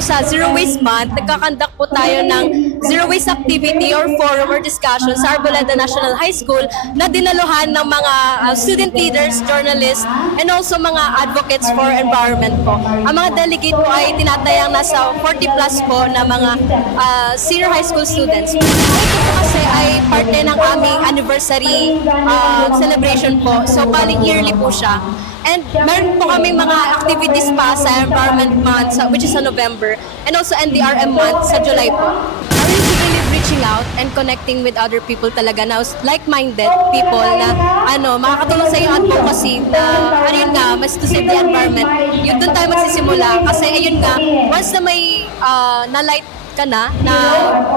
po sa Zero Waste Month, nagkakandak po tayo ng Zero Waste Activity or Forum or Discussion sa Arboleda National High School na dinaluhan ng mga student leaders, journalists, and also mga advocates for environment po. Ang mga delegate po ay tinatayang nasa 40 plus po na mga senior high school students. Ito po kasi ay parte ng aming anniversary celebration po. So, bali yearly po siya. And meron po kami mga activities pa sa Environment Month, which is sa November, and also NDRM Month sa July po. I really believe reaching out and connecting with other people talaga na like-minded people na makakatulong sa yung advocacy na yun nga, mas to save the environment. Yun doon tayo magsisimula kasi ayun nga, once na may na-light ka na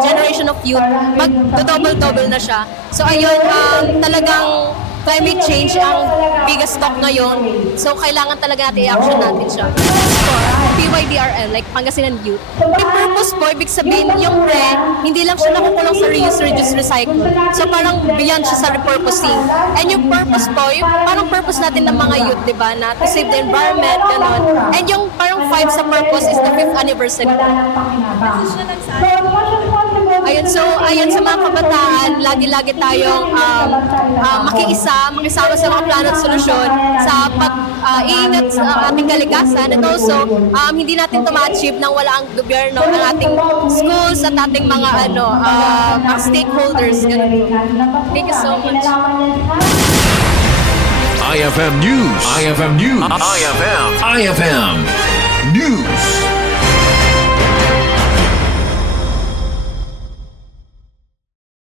generation of youth, mag-double-double na siya. So ayun, talagang climate change ang biggest talk ngayon. So, kailangan talaga natin i-action natin siya. PYDRL, like Pangasinan Youth. May purpose po, ibig sabihin, yung hindi lang siya nakukulong sa reuse, reduce, recycle. So, parang beyond siya sa repurposing. And yung purpose po, yung parang purpose natin ng mga youth, di ba, na to save the environment, gano'n. And yung parang 5 sa purpose is the 5th anniversary. Ayun, so, ayun sa mga kabataan, lagi-lagi tayong makisama sa mga plano at solusyon sa pag-iingat sa ating kalikasan at also hindi natin ito ma-achieve nang wala ang gobyerno, ang ating schools at ating mga mga stakeholders. Ganun. Thank you so much. IFM News. IFM News. IFM News.